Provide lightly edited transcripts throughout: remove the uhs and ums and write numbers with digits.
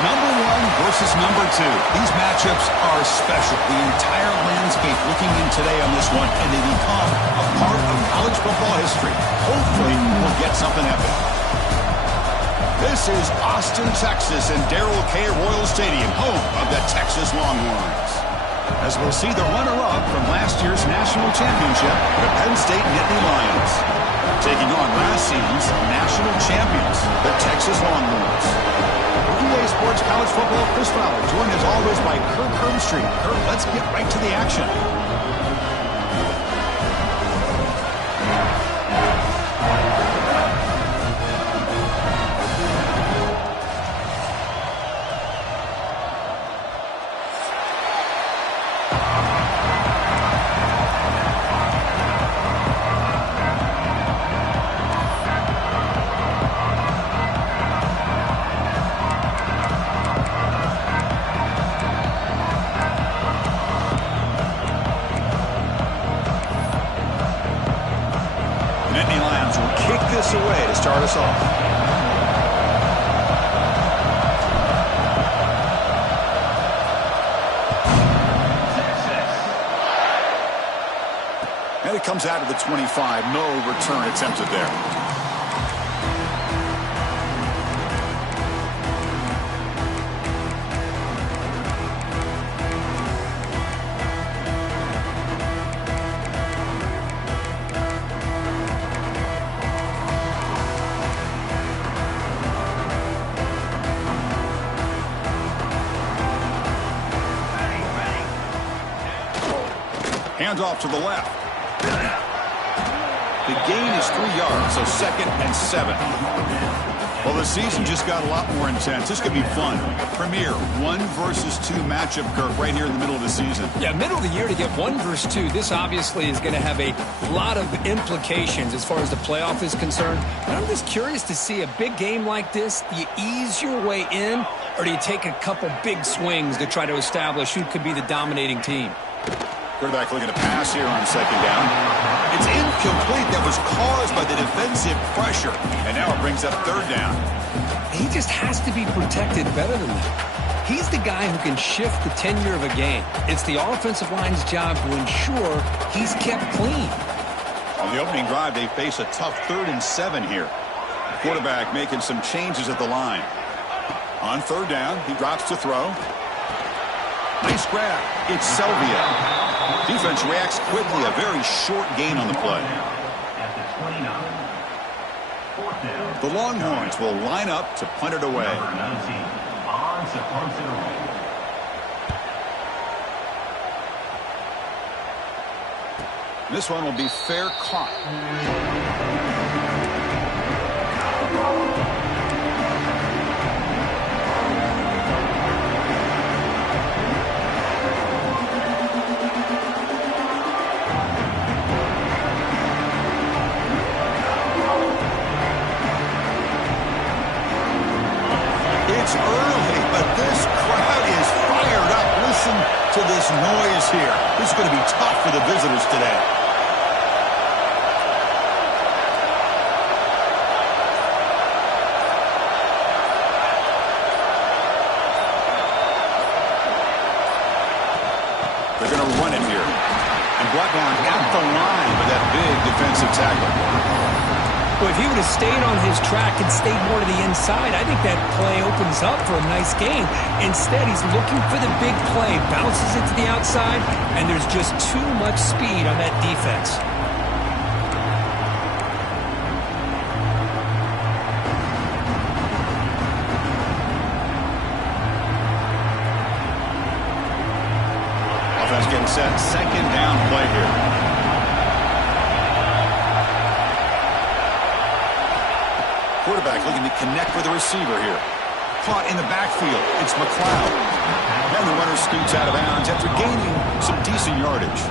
number one versus number two. These matchups are special. The entire landscape looking in today on this one, and they become a part of college football history. Hopefully, we'll get something epic. This is Austin, Texas, and Darrell K. Royal Stadium, home of the Texas Longhorns. As we'll see the runner-up from last year's national championship, the Penn State Nittany Lions, taking on last season's national champions, the Texas Longhorns. For EA Sports College Football, Chris Fowler, joined as always by Kirk Herbstreit. Kirk, let's get right to the action. Away to start us off. And it comes out of the 25. No return attempted there. Off to the left. The gain is 3 yards, so 2nd and 7. Well, the season just got a lot more intense. This could be fun. Premier 1 versus 2 matchup, Kirk, right here in the middle of the season. Yeah, middle of the year to get 1 versus 2. This obviously is going to have a lot of implications as far as the playoff is concerned. And I'm just curious to see a big game like this. Do you ease your way in, or do you take a couple big swings to try to establish who could be the dominating team? Quarterback looking to pass here on 2nd down. It's incomplete. That was caused by the defensive pressure. And now it brings up 3rd down. He just has to be protected better than that. He's the guy who can shift the tenure of a game. It's the offensive line's job to ensure he's kept clean. On the opening drive, they face a tough 3rd and 7 here. Quarterback making some changes at the line. On 3rd down, he drops to throw. Nice grab. It's Selvia. Defense reacts quickly. A very short gain on the play. The Longhorns will line up to punt it away. This one will be fair caught. It's early, but this crowd is fired up. Listen to this noise here. This is going to be tough for the visitors today. They're going to run it here. And brought down at the line with that big defensive tackle. Well, if he would have stayed on his track and stayed more to the inside, I think that play opens up for a nice game. Instead, he's looking for the big play, bounces it to the outside, and there's just too much speed on that defense. Offense getting set, 2nd down play here. Quarterback looking to connect with the receiver here. Caught in the backfield. It's McLeod. And the runner scoots out of bounds after gaining some decent yardage.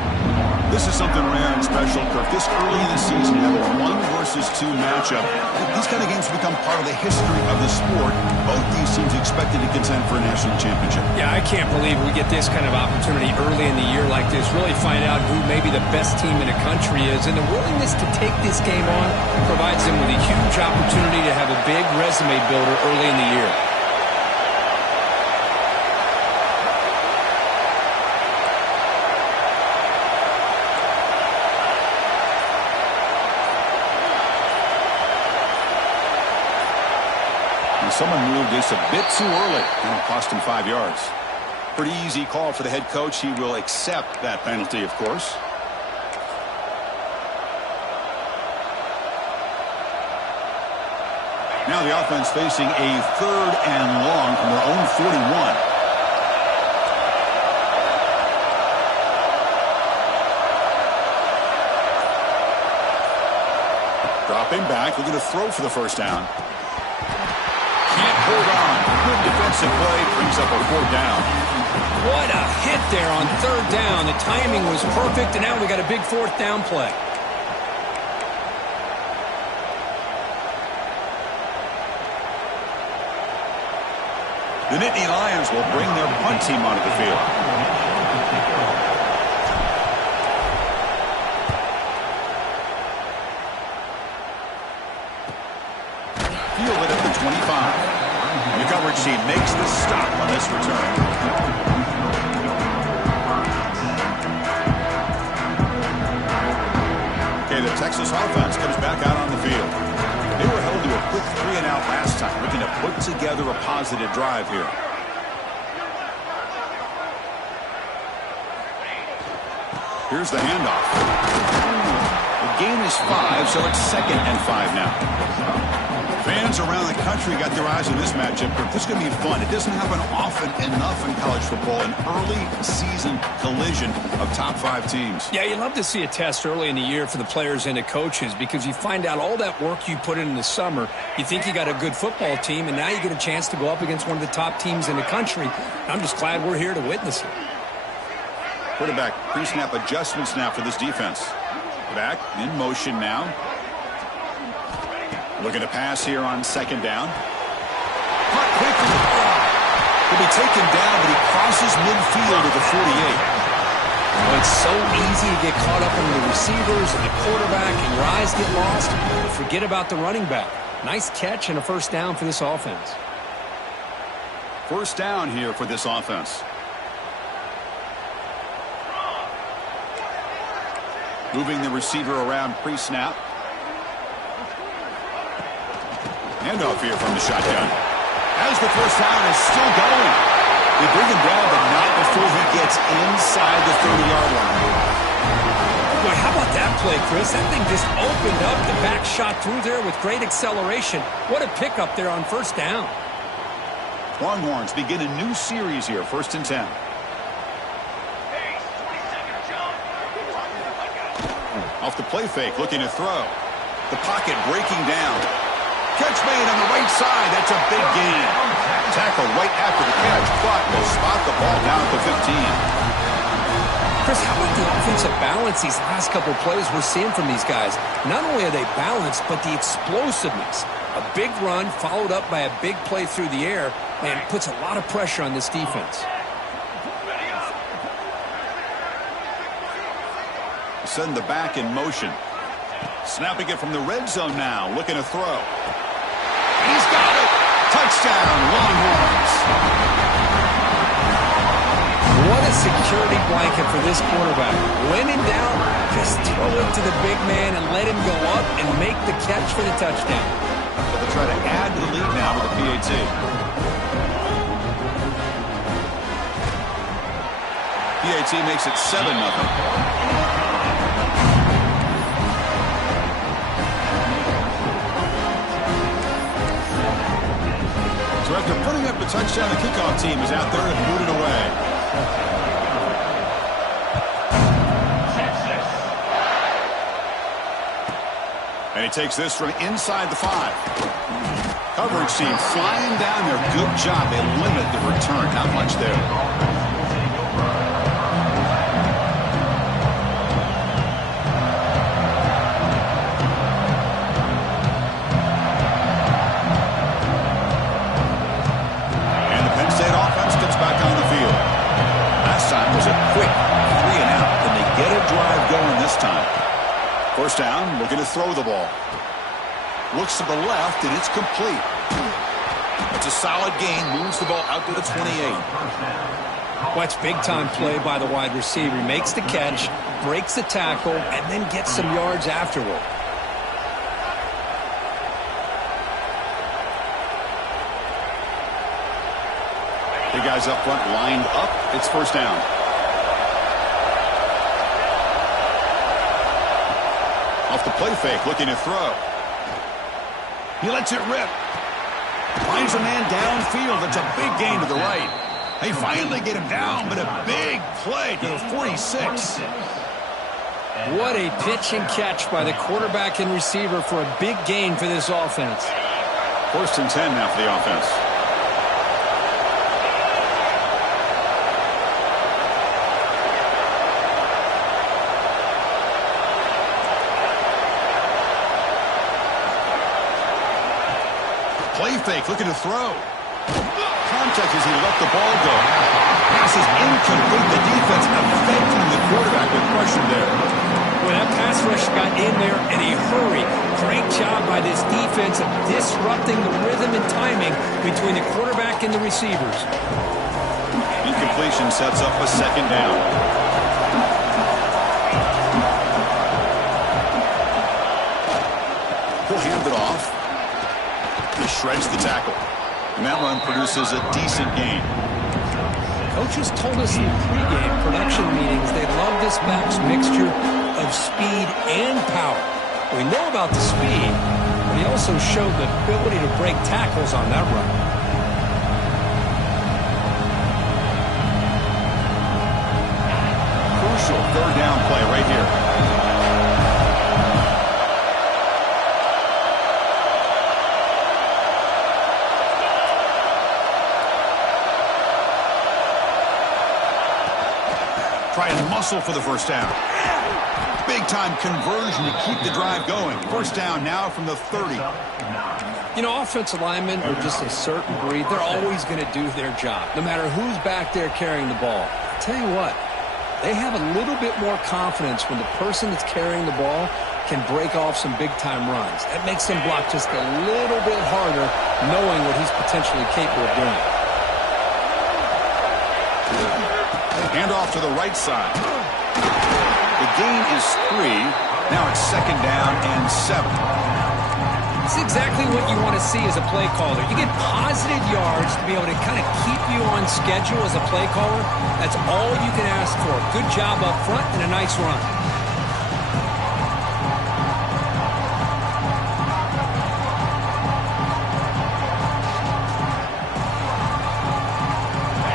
This is something rare and special, Kirk. This early in the season, you have a 1 versus 2 matchup. These kind of games become part of the history of the sport. Both these teams expected to contend for a national championship. Yeah, I can't believe we get this kind of opportunity early in the year like this. Really find out who maybe the best team in the country is. And the willingness to take this game on provides them with a huge opportunity to have a big resume builder early in the year. And someone moved just a bit too early, and it cost him 5 yards. Pretty easy call for the head coach. He will accept that penalty, of course. Now the offense facing a 3rd and long from their own 41. Dropping back, looking to throw for the first down. Can't hold on. Good defensive play, brings up a 4th down. What a hit there on 3rd down. The timing was perfect, and now we got a big 4th down play. The Nittany Lions will bring their punt team onto the field. Fielded at the 25. The coverage team makes the stop on this return. Okay, the Texas offense comes back out on the field. They were held to a quick 3-and-out last time, looking to put together a positive drive here. Here's the handoff. The gain is 5, so it's 2nd and 5 now. Fans around the country got their eyes on this matchup, but this is going to be fun. It doesn't happen often enough in college football, an early season collision of top 5 teams. Yeah, you love to see a test early in the year for the players and the coaches because you find out all that work you put in the summer. You think you got a good football team, and now you get a chance to go up against one of the top teams in the country. I'm just glad we're here to witness it. Quarterback pre-snap adjustments now for this defense. Back in motion now. Looking to pass here on 2nd down. Caught quickly. He'll be taken down, but he crosses midfield at the 48. Well, it's so easy to get caught up in the receivers and the quarterback, and your eyes get lost. Forget about the running back. Nice catch and a 1st down for this offense. 1st down here for this offense. Moving the receiver around pre-snap. Handoff here from the shotgun. As the 1st down is still going. They bring him down, but not before he gets inside the 30-yard line. Boy, how about that play, Chris? That thing just opened up. The back shot through there with great acceleration. What a pickup there on 1st down. Longhorns begin a new series here, 1st and 10. Off the play fake, looking to throw. The pocket breaking down. Catch made on the right side. That's a big gain. Tackle right after the catch, but will spot the ball down at the 15. Chris, how about the offensive balance these last couple of plays we're seeing from these guys? Not only are they balanced, but the explosiveness. A big run followed up by a big play through the air, and puts a lot of pressure on this defense. Send the back in motion. Snapping it from the red zone now, looking to throw. He's got it! Touchdown, Longhorns! What a security blanket for this quarterback. When in doubt, just throw it to the big man and let him go up and make the catch for the touchdown. So they'll try to add to the lead now with the PAT. PAT makes it 7-0. So after putting up the touchdown, the kickoff team is out there and boot it away. And he takes this from inside the 5. Coverage team flying down there. Good job. They limit the return. Not much there. First down, looking to throw the ball. Looks to the left, and it's complete. It's a solid gain, moves the ball out to the 28. Watch big-time play by the wide receiver. He makes the catch, breaks the tackle, and then gets some yards afterward. The guys up front lined up. It's first down. Off the play fake, looking to throw. He lets it rip. Finds a man downfield. It's a big gain to the right. They finally get him down, but a big play to the 46. What a pitch and catch by the quarterback and receiver for a big gain for this offense. First and 10 now for the offense. Play fake, looking to throw. Contact as he let the ball go. Pass is incomplete. The defense affecting the quarterback with pressure there. When that pass rush got in there in a hurry, great job by this defense of disrupting the rhythm and timing between the quarterback and the receivers. Incompletion sets up a second down. He'll hand it off. He shreds the tackle. And that run produces a decent gain. Coaches told us in pregame production meetings they love this back's mixture of speed and power. We know about the speed, but he also showed the ability to break tackles on that run. Crucial third down play right here. Try and muscle for the first down. Big-time conversion to keep the drive going. First down now from the 30. You know, offensive linemen are just a certain breed. They're always going to do their job, no matter who's back there carrying the ball. I'll tell you what, they have a little bit more confidence when the person that's carrying the ball can break off some big-time runs. That makes them block just a little bit harder, knowing what he's potentially capable of doing. Hand off to the right side. The gain is 3. Now it's second down and 7. It's exactly what you want to see as a play caller. You get positive yards to be able to kind of keep you on schedule as a play caller. That's all you can ask for. Good job up front and a nice run.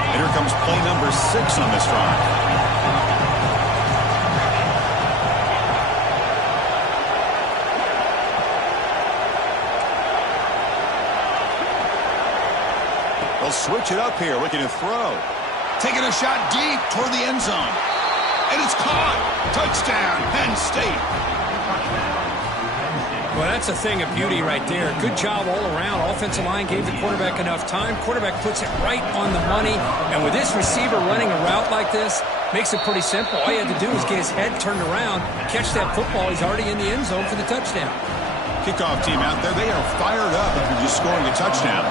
And here comes play number 6 on this drive. They'll switch it up here, looking to throw. Taking a shot deep toward the end zone. And it's caught. Touchdown, Penn State. Well, that's a thing of beauty right there. Good job all around. Offensive line gave the quarterback enough time. Quarterback puts it right on the money. And with this receiver running a route like this, makes it pretty simple. All you had to do was get his head turned around, catch that football. He's already in the end zone for the touchdown. Kickoff team out there. They are fired up after just scoring a touchdown.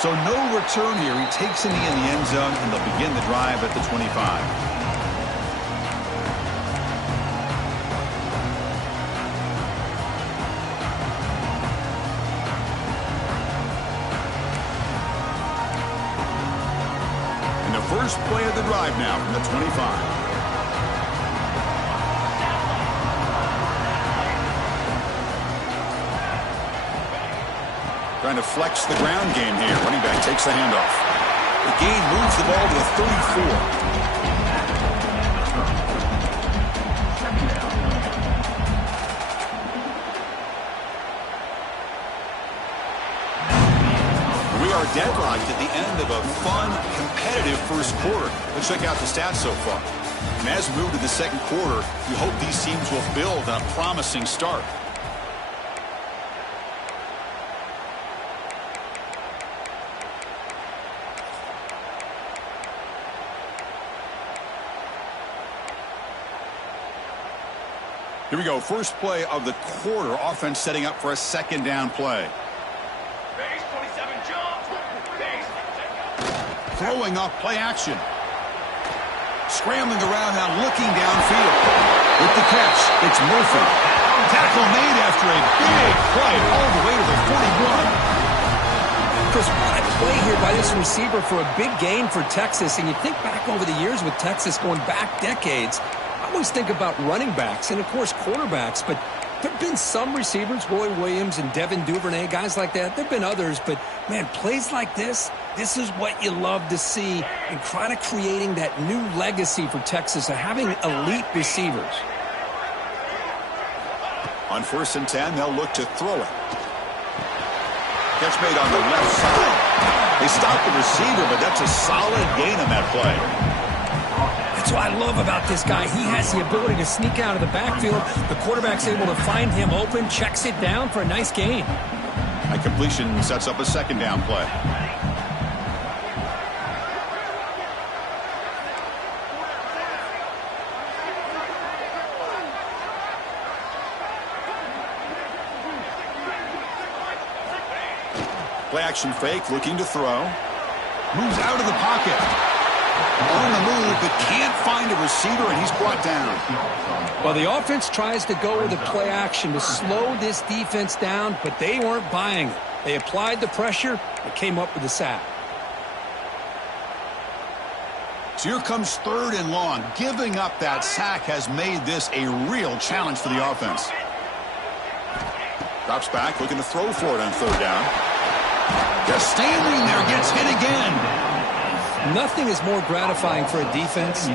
So no return here. He takes in the end zone, and they'll begin the drive at the 25. And the first play of the drive now from the 25. Trying to flex the ground game here. Running back takes the handoff. The gain moves the ball to the 34. We are deadlocked at the end of a fun, competitive first quarter. Let's check out the stats so far. And as we move to the second quarter, we hope these teams will build on a promising start. Here we go. First play of the quarter. Offense setting up for a second down play. Base 27 jump. Base. Throwing off play action. Scrambling around now, looking downfield. With the catch, It's Murphy. Tackle made after a big play all the way to the 41. Chris, what a play here by this receiver for a big gain for Texas. And you think back over the years with Texas going back decades, I always think about running backs and, of course, quarterbacks. But there have been some receivers, Roy Williams and Devin Duvernay, guys like that. There have been others. But, man, plays like this is what you love to see and kind of creating that new legacy for Texas of having elite receivers. On 1st and 10, they'll look to throw it. Catch made on the left side. They stopped the receiver, but that's a solid gain on that play. That's what I love about this guy. He has the ability to sneak out of the backfield. The quarterback's able to find him open, checks it down for a nice gain. That completion sets up a 2nd down play. Play action fake, looking to throw. Moves out of the pocket. On the move, but can't find a receiver, and he's brought down. Well, the offense tries to go with the play action to slow this defense down, but they weren't buying it. They applied the pressure and came up with the sack. So here comes 3rd and long. Giving up that sack has made this a real challenge for the offense. Drops back, looking to throw for it on 3rd down. Just standing there, gets hit again. Nothing is more gratifying for a defense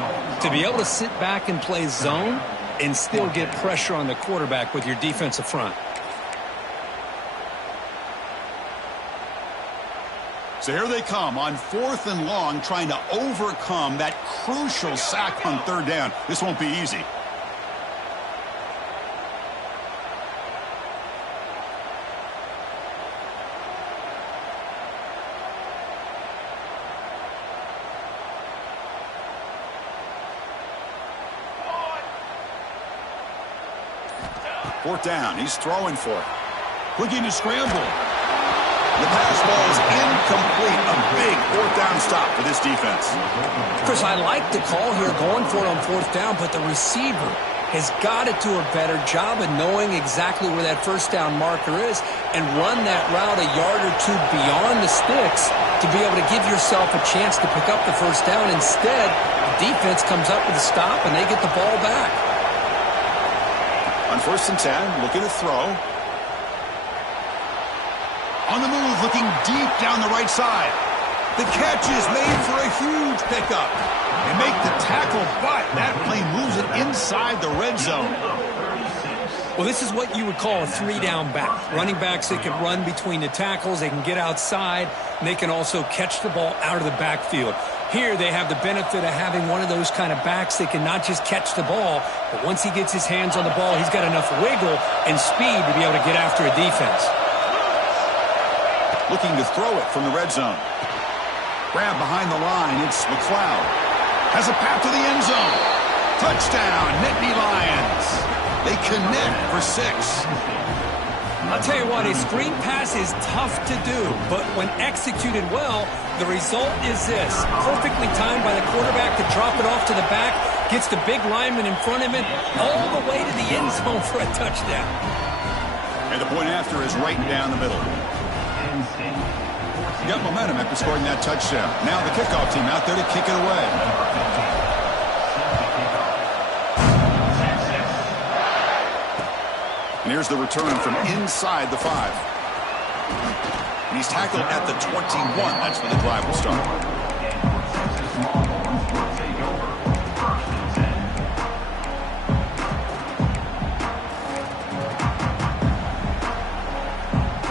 to be able to sit back and play zone and still get pressure on the quarterback with your defensive front. So here they come on 4th and long, trying to overcome that crucial sack on 3rd down. This won't be easy. Fourth down, he's throwing for it. Looking to scramble. The pass ball is incomplete. A big 4th down stop for this defense. Chris, I like the call here going for it on 4th down, but the receiver has got to do a better job of knowing exactly where that 1st down marker is and run that route a yard or 2 beyond the sticks to be able to give yourself a chance to pick up the 1st down. Instead, the defense comes up with a stop and they get the ball back. On 1st and 10, looking to throw. On the move, looking deep down the right side. The catch is made for a huge pickup. They make the tackle, but that play moves it inside the red zone. Well, this is what you would call a 3-down back. Running backs, they can run between the tackles, they can get outside, and they can also catch the ball out of the backfield. Here, they have the benefit of having one of those kind of backs that can not just catch the ball, but once he gets his hands on the ball, he's got enough wiggle and speed to be able to get after a defense. Looking to throw it from the red zone. Grab behind the line, it's McLeod. Has a path to the end zone. Touchdown, Nittany Lions. They connect for 6. I'll tell you what, a screen pass is tough to do, but when executed well, the result is this. Perfectly timed by the quarterback to drop it off to the back, gets the big lineman in front of him, all the way to the end zone for a touchdown. And the point after is right down the middle. Got momentum after scoring that touchdown. Now the kickoff team out there to kick it away. And here's the return from inside the 5. And he's tackled at the 21. That's where the drive will start.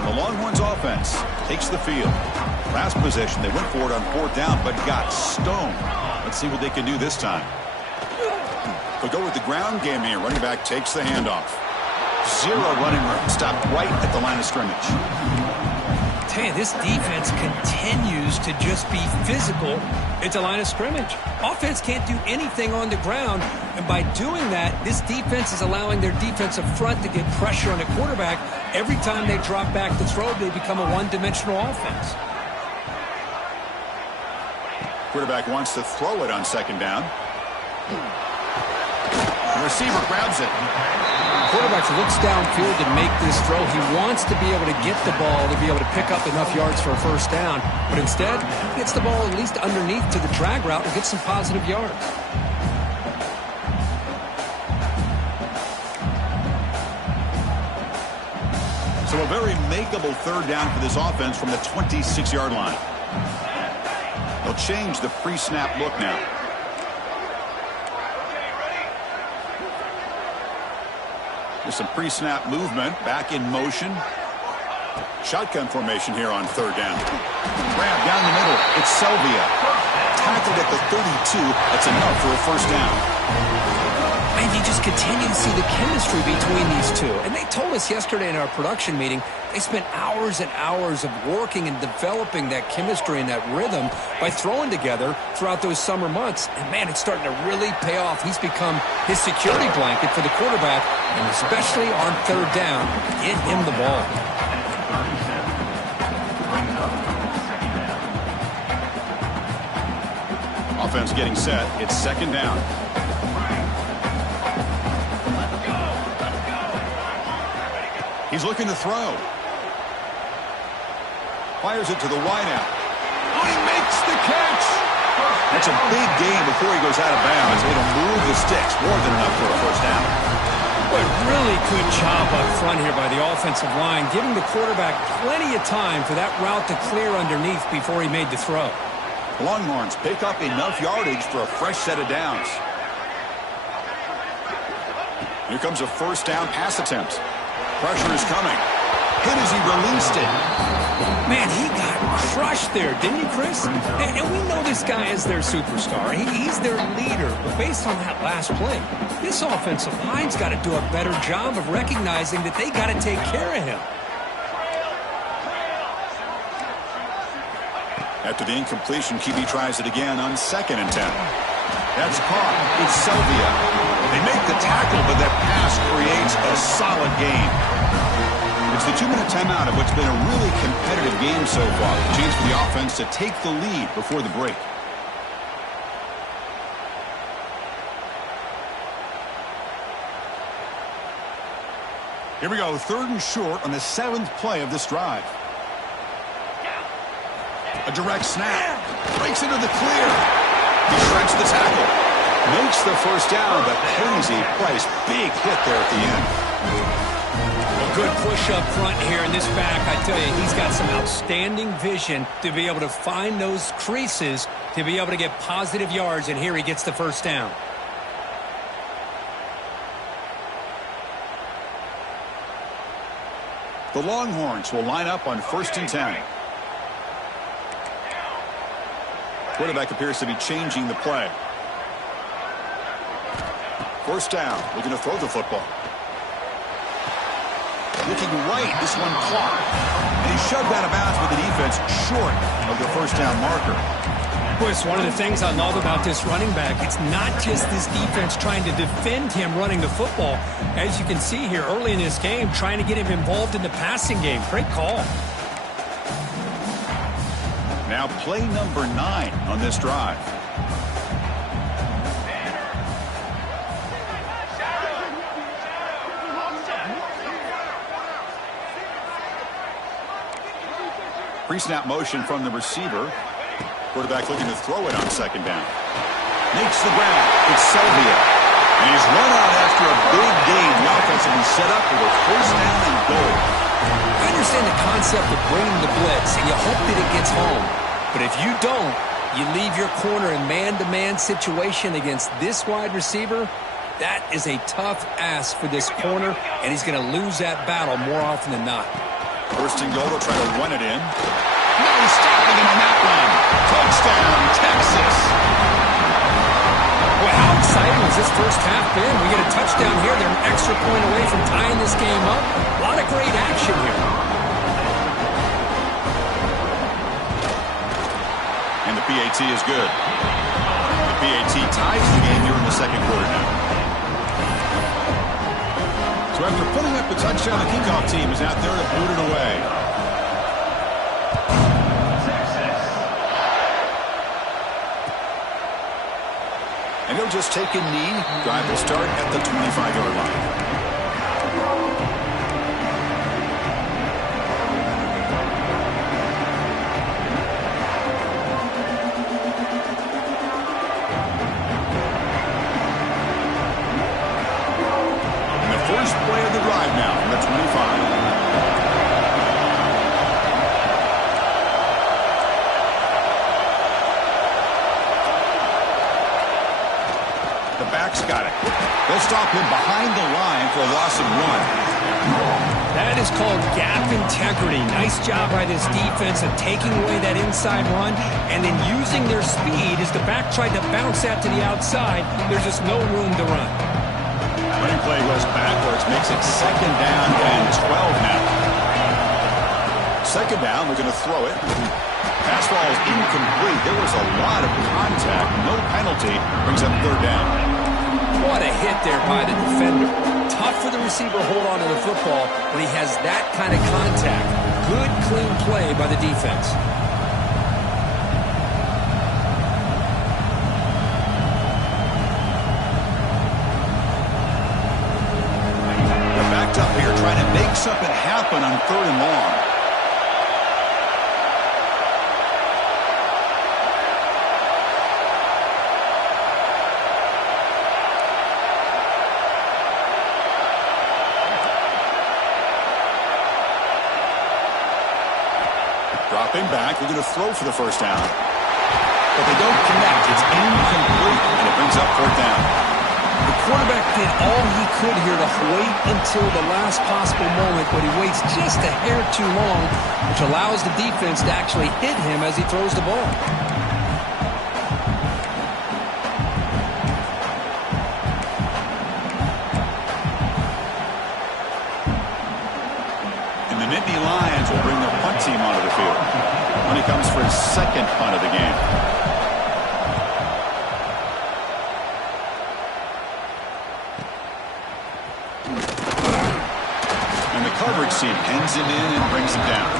The Longhorns offense takes the field. Last possession, they went for it on 4th down, but got stoned. Let's see what they can do this time. They'll go with the ground game here. Running back takes the handoff. 0 running room. Stopped right at the line of scrimmage. Tell you, this defense continues to just be physical at the line of scrimmage. Offense can't do anything on the ground, and by doing that, this defense is allowing their defensive front to get pressure on the quarterback. Every time they drop back to throw, they become a one-dimensional offense. Quarterback wants to throw it on 2nd down. The receiver grabs it. Quarterback looks downfield to make this throw. He wants to be able to get the ball to be able to pick up enough yards for a first down. But instead, he gets the ball at least underneath to the drag route and gets some positive yards. So a very makeable third down for this offense from the 26-yard line. They'll change the pre-snap look now. There's some pre-snap movement. Back in motion. Shotgun formation here on third down. Grab down the middle. It's Selvia. Tackled at the 32. That's enough for a first down. And you just continue to see the chemistry between these two. And they told us yesterday in our production meeting, they spent hours and hours of working and developing that chemistry and that rhythm by throwing together throughout those summer months. And, man, it's starting to really pay off. He's become his security blanket for the quarterback, and especially on third down, get him the ball. Offense getting set. It's second down. He's looking to throw. Fires it to the wideout. Oh, he makes the catch. That's a big gain before he goes out of bounds. It'll move the sticks. More than enough for a first down. But really good job up front here by the offensive line, giving the quarterback plenty of time for that route to clear underneath before he made the throw. The Longhorns pick up enough yardage for a fresh set of downs. Here comes a first down pass attempt. Pressure is coming. Hit as he released it. Man, he got crushed there, didn't he, Chris? And we know this guy is their superstar. He's their leader. But based on that last play, this offensive line's got to do a better job of recognizing that they got to take care of him. After the incompletion, QB tries it again on 2nd and 10. That's caught. It's Selvia. They make the tackle, but that pass creates a solid gain. It's the 2-minute timeout of what's been a really competitive game so far. A chance for the offense to take the lead before the break. Here we go, 3rd and short on the 7th play of this drive. A direct snap. Breaks into the clear. He shreds the tackle. Makes the first down, but pays a price. Big hit there at the end. A good push up front here in this back. I tell you, he's got some outstanding vision to be able to find those creases to be able to get positive yards, and here he gets the first down. The Longhorns will line up on 1st and 10. Quarterback appears to be changing the play. First down. Looking to throw the football. Looking right. This one caught. And he's shoved out of bounds with the defense short of the first down marker. Chris, one of the things I love about this running back, it's not just this defense trying to defend him running the football. As you can see here early in this game, trying to get him involved in the passing game. Great call. Now play number 9 on this drive. Pre-snap motion from the receiver. Quarterback looking to throw it on 2nd down. Makes the grab. It's Selvia. And he's run out after a big gain. The offense will be set up for a first down and goal. I understand the concept of bringing the blitz, and you hope that it gets home. But if you don't, you leave your corner in man-to-man situation against this wide receiver. That is a tough ask for this corner, and he's going to lose that battle more often than not. First and goal, they'll try to run it in. No stopping him on that one. Touchdown, Texas. Boy, how exciting has this first half been? We get a touchdown here. They're an extra point away from tying this game up. A lot of great action here. And the PAT is good. The PAT ties the game here in the 2nd quarter now. So after putting up the touchdown, the kickoff team is out there to boot it away. And And he'll just take a knee. Drive will start at the 25-yard line. First play of the drive now from the 25. The back's got it. They'll stop him behind the line for a loss of 1. That is called gap integrity. Nice job by this defense of taking away that inside run and then using their speed as the back tried to bounce that to the outside. There's just no room to run. Running play goes backwards, makes it 2nd down and 12 now. 2nd down, they're going to throw it. Pass ball is incomplete. There was a lot of contact. No penalty. Brings up 3rd down. What a hit there by the defender. Tough for the receiver to hold on to the football when he has that kind of contact. Good, clean play by the defense. Up here trying to make something happen on 3rd and long. Dropping back, they're going to throw for the 1st down. But they don't connect. It's incomplete, and it brings up 4th down. The quarterback did all he could here to wait until the last possible moment, but he waits just a hair too long, which allows the defense to actually hit him as he throws the ball. And the Nittany Lions will bring their punt team onto the field when he comes for his 2nd punt of the game. Coverage team pins him in and brings him down.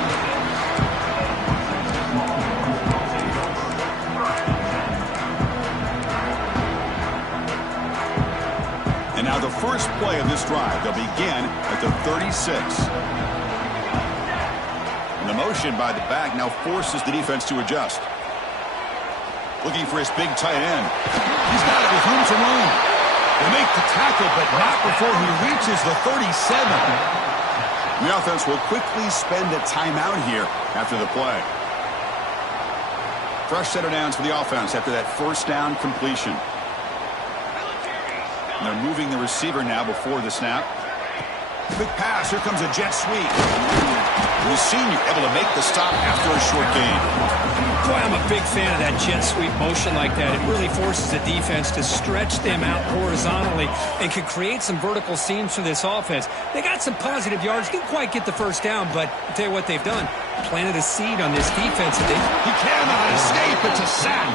And now the first play of this drive. They'll begin at the 36. And the motion by the back now forces the defense to adjust. Looking for his big tight end. He's got it with room to run. They make the tackle, but not before he reaches the 37. The offense will quickly spend a timeout here after the play. Fresh set of downs for the offense after that 1st down completion. And they're moving the receiver now before the snap. Quick pass. Here comes a jet sweep. The senior able to make the stop after a short gain. Boy, I'm a big fan of that jet sweep motion like that. It really forces the defense to stretch them out horizontally and can create some vertical seams for this offense. They got some positive yards. Didn't quite get the 1st down, but I'll tell you what they've done. Planted a seed on this defense. He cannot escape. It's a sack.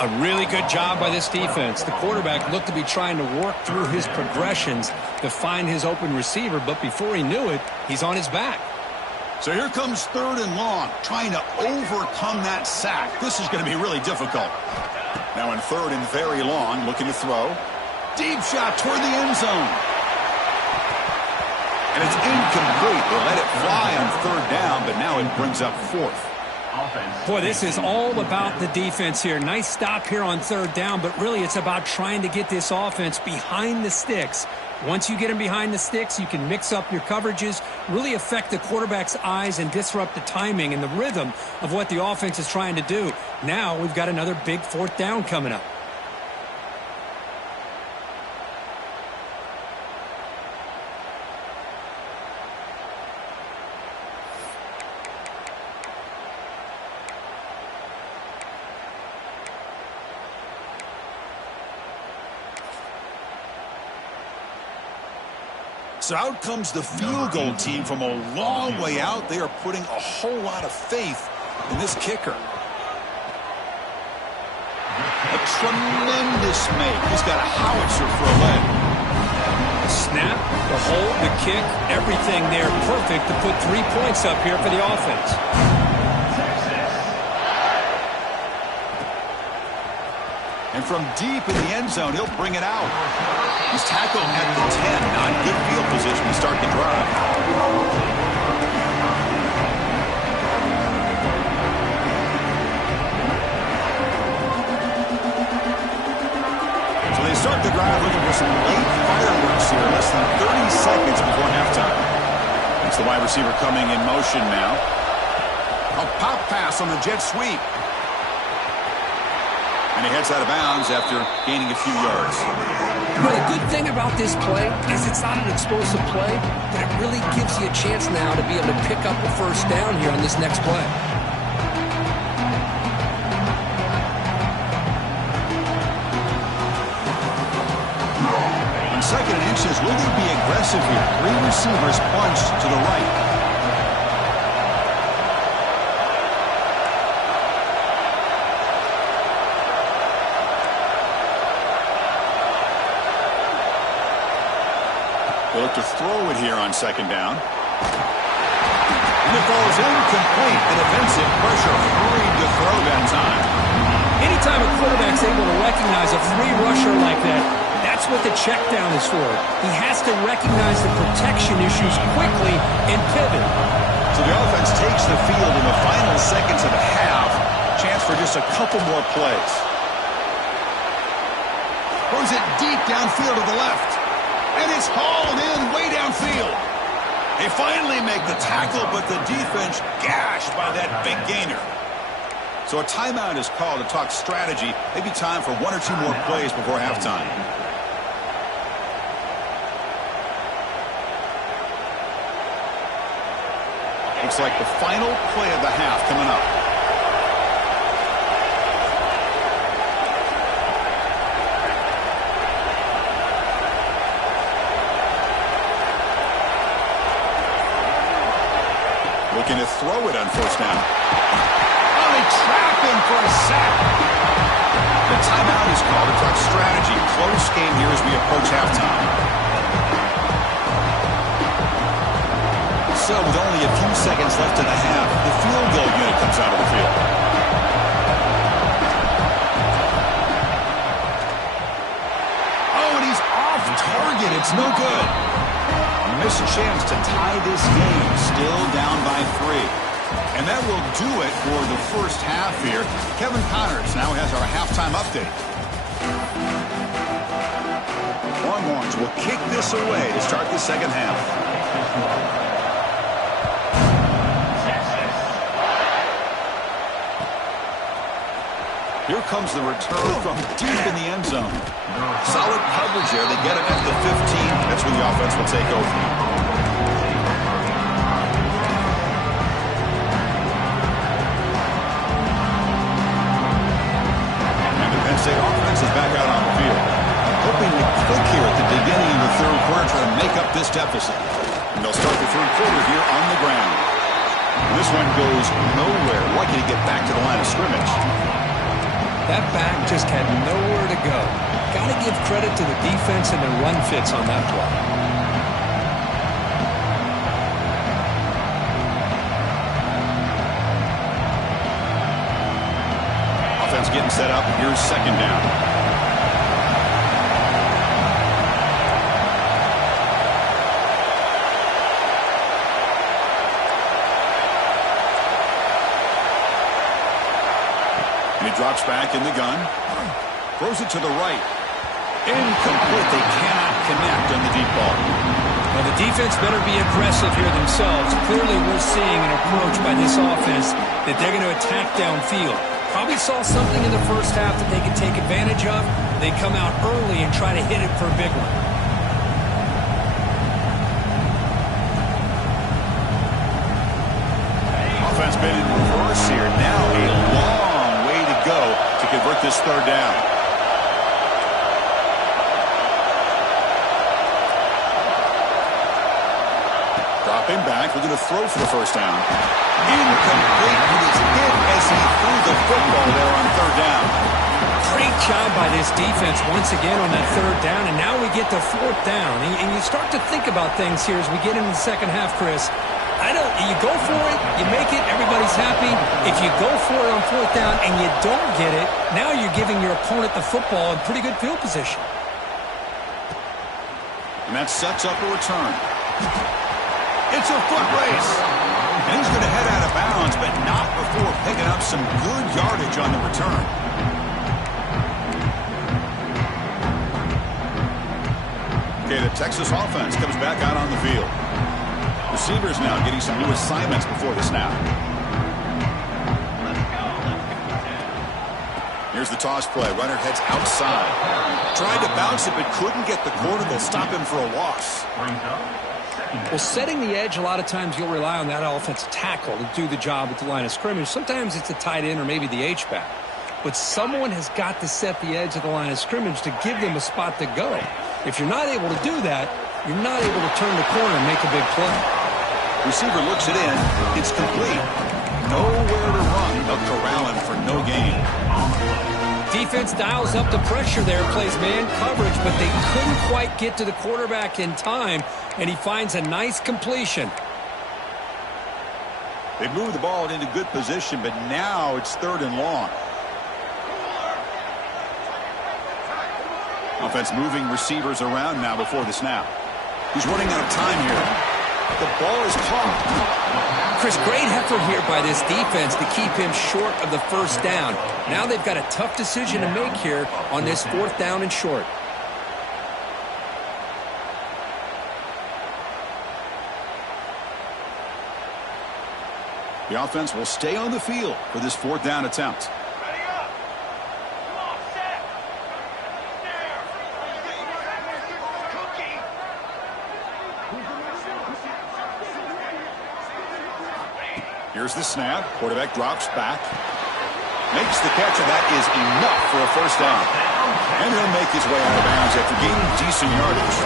A really good job by this defense. The quarterback looked to be trying to work through his progressions to find his open receiver, but before he knew it, he's on his back. So here comes 3rd and long, trying to overcome that sack. This is going to be really difficult. Now in 3rd and very long, looking to throw. Deep shot toward the end zone. And it's incomplete. They let it fly on 3rd down, but now it brings up 4th. Boy, this is all about the defense here. Nice stop here on 3rd down, but really it's about trying to get this offense behind the sticks. Once you get them behind the sticks, you can mix up your coverages, really affect the quarterback's eyes and disrupt the timing and the rhythm of what the offense is trying to do. Now we've got another big 4th down coming up. So out comes the field goal team from a long way out. They are putting a whole lot of faith in this kicker. A tremendous make. He's got a howitzer for a leg. The snap, the hold, the kick, everything there perfect to put 3 points up here for the offense. And from deep in the end zone, he'll bring it out. He's tackled at the 10. Not good field position to start the drive. So they start the drive looking for some late fireworks here. Less than 30 seconds before halftime. It's the wide receiver coming in motion now. A pop pass on the jet sweep. And he heads out of bounds after gaining a few yards. Well, the good thing about this play is it's not an explosive play, but it really gives you a chance now to be able to pick up the first down here on this next play. On second and inches, will they be aggressive here? Three receivers bunched to the right. They look to throw it here on second down. And it falls incomplete. The defensive pressure hurried to throw that time. Anytime a quarterback's able to recognize a free rusher like that, that's what the check down is for. He has to recognize the protection issues quickly and pivot. So the offense takes the field in the final seconds of the half. Chance for just a couple more plays. Throws it deep downfield to the left. And it's hauled in way downfield. They finally make the tackle, but the defense gashed by that big gainer. So a timeout is called to talk strategy. Maybe time for one or two more plays before halftime. Looks like the final play of the half coming up. Looking to throw it on first down. Oh, they trap him for a sack. The timeout is called to talk strategy. Close game here as we approach halftime. So with only a few seconds left in the half, the field goal unit comes out of the field. Oh, and he's off target. It's no good. Missed chance to tie this game, still down by 3. And that will do it for the first half here. Kevin Connors now has our halftime update. Longhorns will kick this away to start the second half. Here comes the return from deep in the end zone. Solid coverage there. They get it at the 15. That's where the offense will take over. And the Penn State offense is back out on the field. Hoping to click here at the beginning of the third quarter, try to make up this deficit. And they'll start the third quarter here on the ground. This one goes nowhere. Lucky to get back to the line of scrimmage. That back just had nowhere to go. Got to give credit to the defense and the run fits on that play. Offense getting set up. Here's second down. He drops back in the gun. Throws it to the right. Incomplete. They cannot connect on the deep ball. Well, the defense better be aggressive here themselves. Clearly, we're seeing an approach by this offense that they're going to attack downfield. Probably saw something in the first half that they could take advantage of. They come out early and try to hit it for a big one. Offense been in reverse here. Now a long way to go to convert this third down. Dropping back, looking to throw for the first down. Incomplete. He was hit as he threw the football there on third down. Great job by this defense once again on that third down, and now we get to fourth down. And you start to think about things here as we get into the second half, Chris. I don't. You go for it, you make it, everybody's happy. If you go for it on fourth down and you don't get it, now you're giving your opponent the football in pretty good field position. And that sets up a return. It's a foot race. And he's going to head out of bounds, but not before picking up some good yardage on the return. Okay, the Texas offense comes back out on the field. Receivers now getting some new assignments before the snap. Here's the toss play. Runner heads outside. Tried to bounce it, but couldn't get the corner. They'll stop him for a loss. Well, setting the edge, a lot of times you'll rely on that offensive tackle to do the job at the line of scrimmage. Sometimes it's a tight end or maybe the H-back. But someone has got to set the edge of the line of scrimmage to give them a spot to go. If you're not able to do that, you're not able to turn the corner and make a big play. Receiver looks it in. It's complete. Nowhere to run. They'll corral him for no gain. Defense dials up the pressure there, plays man coverage, but they couldn't quite get to the quarterback in time, and he finds a nice completion. They moved the ball into good position, but now it's 3rd and long. Offense moving receivers around now before the snap. He's running out of time here. The ball is caught. Chris, great effort here by this defense to keep him short of the first down. Now they've got a tough decision to make here on this 4th down and short. The offense will stay on the field for this 4th down attempt. Ready up. Come on, set. There. Cookie. Here's the snap. Quarterback drops back. Makes the catch, and that is enough for a 1st down. And he'll make his way out of bounds after gaining decent yardage.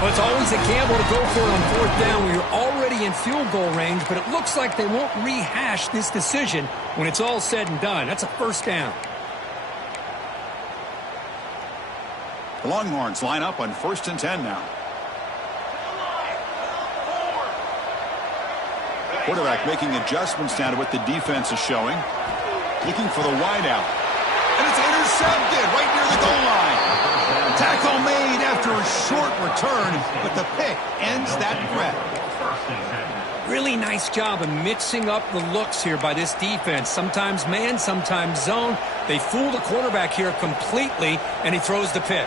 Well, it's always a gamble to go for it on 4th down when you're already in field goal range, but it looks like they won't rehash this decision when it's all said and done. That's a 1st down. The Longhorns line up on 1st and 10 now. Quarterback making adjustments down to what the defense is showing. Looking for the wideout. And it's intercepted right near the goal line. Tackle made after a short return, but the pick ends that threat. Really nice job of mixing up the looks here by this defense. Sometimes man, sometimes zone. They fool the quarterback here completely, and he throws the pick.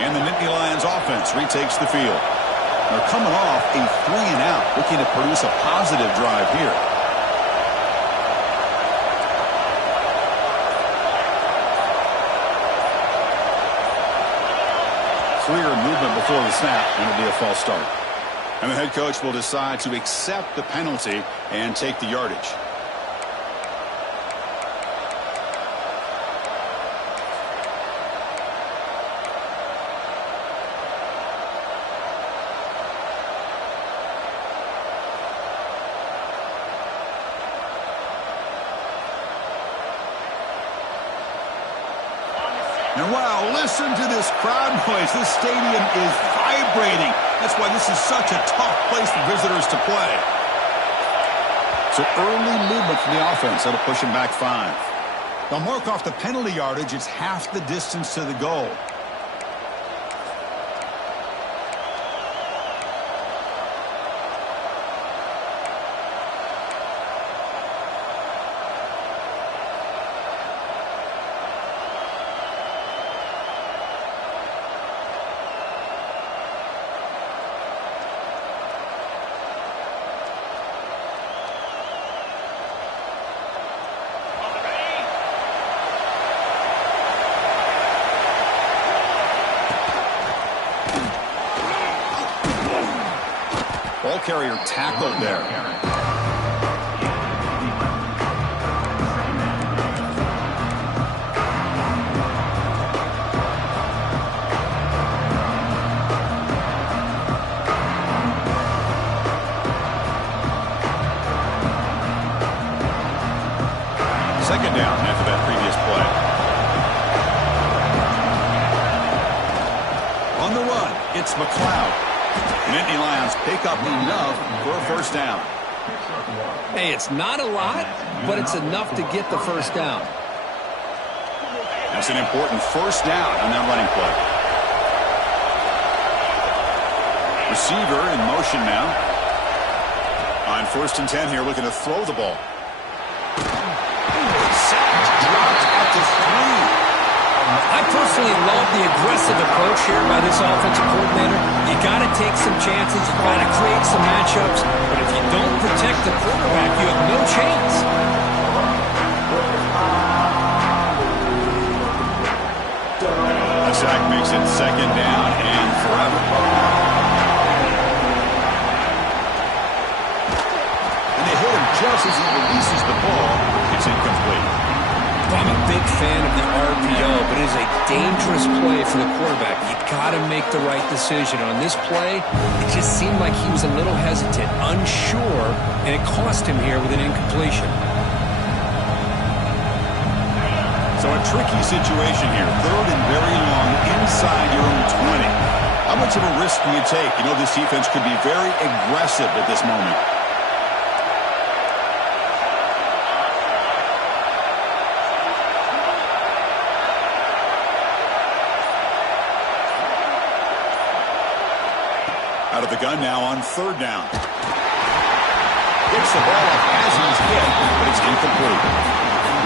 And the Nittany Lions offense retakes the field. They're coming off a 3-and-out, looking to produce a positive drive here. Clear movement before the snap, and it'll be a false start. And the head coach will decide to accept the penalty and take the yardage. And wow, listen to this crowd noise. This stadium is vibrating. That's why this is such a tough place for visitors to play. So early movement from the offense. That'll push him back 5. They'll mark off the penalty yardage. It's half the distance to the goal. Ball carrier tackled there. Second down after that previous play. On the run, it's McLeod. The Nittany Lions pick up enough for a first down. Hey, it's not a lot, but it's enough to get the first down. That's an important first down on that running play. Receiver in motion now. On 1st and 10 here, looking to throw the ball. Sacked, dropped at the 3. I personally love the aggressive approach here by this offensive coordinator. You got to take some chances. You got to create some matchups. But if you don't protect the quarterback, you have no chance. The sack makes it 2nd down and forever. And they hit him just as he releases the ball. It's incomplete. I'm a big fan of the RPO, but it is a dangerous play for the quarterback. You got to make the right decision. On this play, it just seemed like he was a little hesitant, unsure, and it cost him here with an incompletion. So a tricky situation here. 3rd and very long inside your own 20. How much of a risk do you take? You know, this defense could be very aggressive at this moment. Out of the gun now on 3rd down. Gets the ball up as he's hit, but it's incomplete.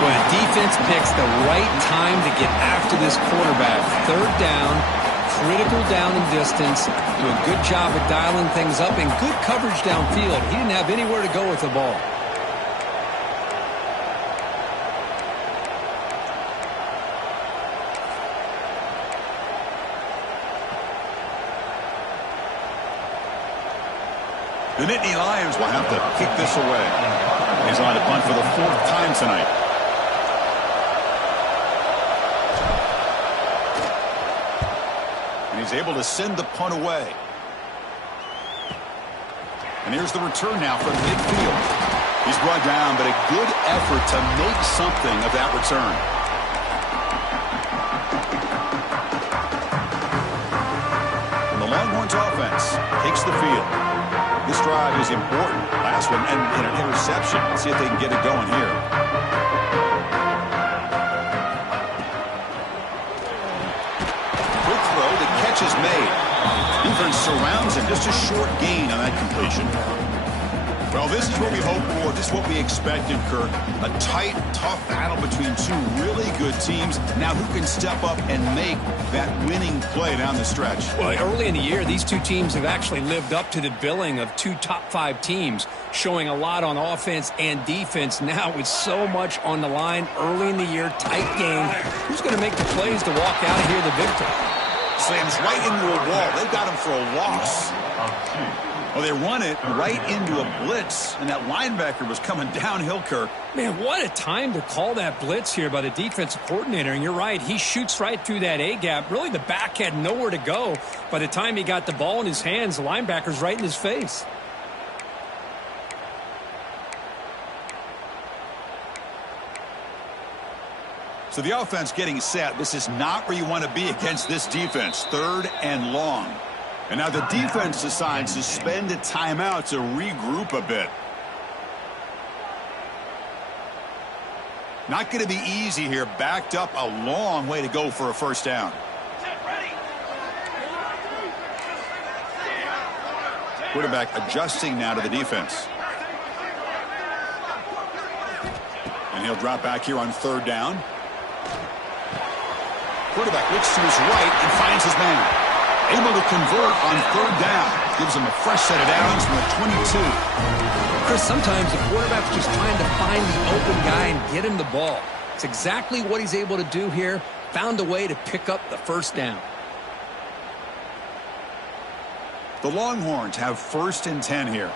Well, the defense picks the right time to get after this quarterback. 3rd down, critical down and distance. Do a good job of dialing things up and good coverage downfield. He didn't have anywhere to go with the ball. The Nittany Lions will have to kick this away. He's on to punt for the 4th time tonight. And he's able to send the punt away. And here's the return now from midfield. He's brought down, but a good effort to make something of that return. And the Longhorns offense takes the field. This drive is important. Last one, and an interception. Let's see if they can get it going here. Quick throw, the catch is made. Defense surrounds him. Just a short gain on that completion. Well, this is what we hoped for. This is what we expected, Kirk. A tight, tough battle between 2 really good teams. Now, who can step up and make that winning play down the stretch? Well, early in the year, these 2 teams have actually lived up to the billing of 2 top 5 teams, showing a lot on offense and defense. Now, with so much on the line early in the year, tight game, who's going to make the plays to walk out of here the victor? Slams right into a wall. They've got him for a loss. Well, they run it right into a blitz, and that linebacker was coming downhill, Kirk. Man, what a time to call that blitz here by the defensive coordinator. And you're right, he shoots right through that A-gap. Really, the back had nowhere to go. By the time he got the ball in his hands, the linebacker's right in his face. So the offense getting set. This is not where you want to be against this defense. 3rd and long. And now the defense decides to spend a timeout to regroup a bit. Not going to be easy here. Backed up a long way to go for a first down. Quarterback adjusting now to the defense. And he'll drop back here on 3rd down. Quarterback looks to his right and finds his man. Able to convert on 3rd down. Gives him a fresh set of downs from the 22. Chris, sometimes the quarterback's just trying to find the open guy and get him the ball. It's exactly what he's able to do here. Found a way to pick up the first down. The Longhorns have 1st and 10 here.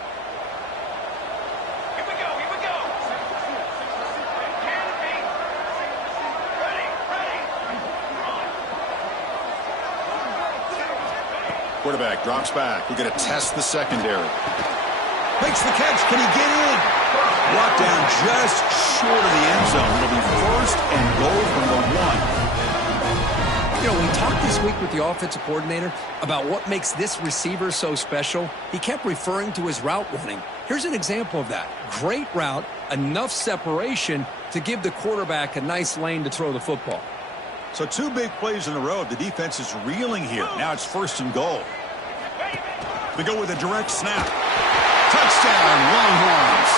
Quarterback drops back. We're going to test the secondary. Makes the catch. Can he get in? Brought down just short of the end zone. It'll be 1st and goal from the 1. You know, we talked this week with the offensive coordinator about what makes this receiver so special. He kept referring to his route running. Here's an example of that. Great route, enough separation to give the quarterback a nice lane to throw the football. So 2 big plays in a row. The defense is reeling here. Now it's 1st and goal. They go with a direct snap. Touchdown, Longhorns.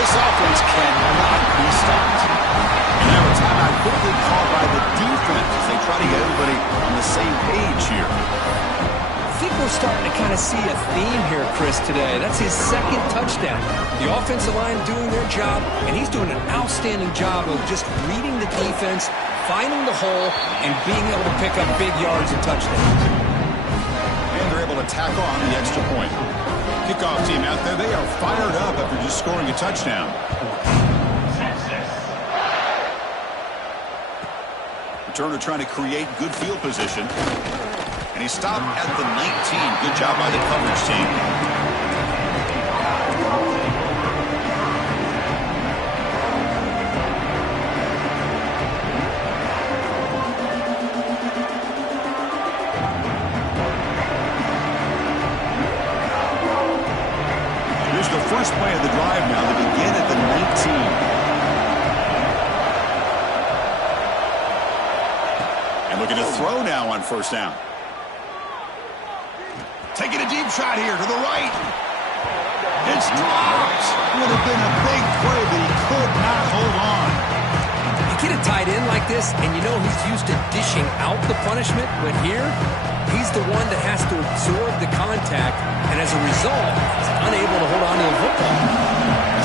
This offense cannot be stopped. And now a timeout quickly called by the defense as they try to get everybody on the same page here. I think we're starting to kind of see a theme here, Chris, today. That's his 2nd touchdown. The offensive line doing their job, and he's doing an outstanding job of just reading the defense, finding the hole, and being able to pick up big yards and touchdowns. And they're able to tack on the extra point. Kickoff team out there, they are fired up after just scoring a touchdown. Returner trying to create good field position. And he stopped at the 19. Good job by the coverage team. First play of the drive now. They begin at the 19. And looking to throw now on 1st down. Taking a deep shot here to the right. It's dropped. Would have been a big play, but he could not hold on. You get a tight end like this, and you know he's used to dishing out the punishment, but here, he's the one that has to absorb the contact, and as a result, he's unable to hold on to the football.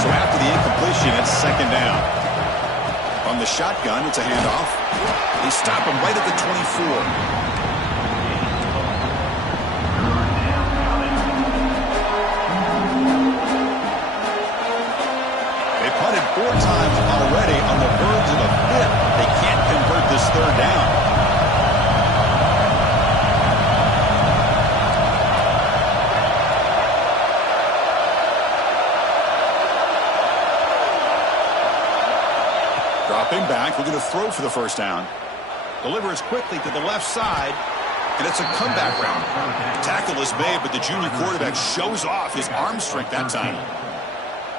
So after the incompletion, it's 2nd down. From the shotgun, it's a handoff. They stop him right at the 24. They punted 4 times already on the verge of a 5th. They can't convert this 3rd down. Dropping back, we're going to throw for the 1st down. Delivers quickly to the left side, and it's a comeback round. Tackle is made, but the junior quarterback shows off his arm strength that time.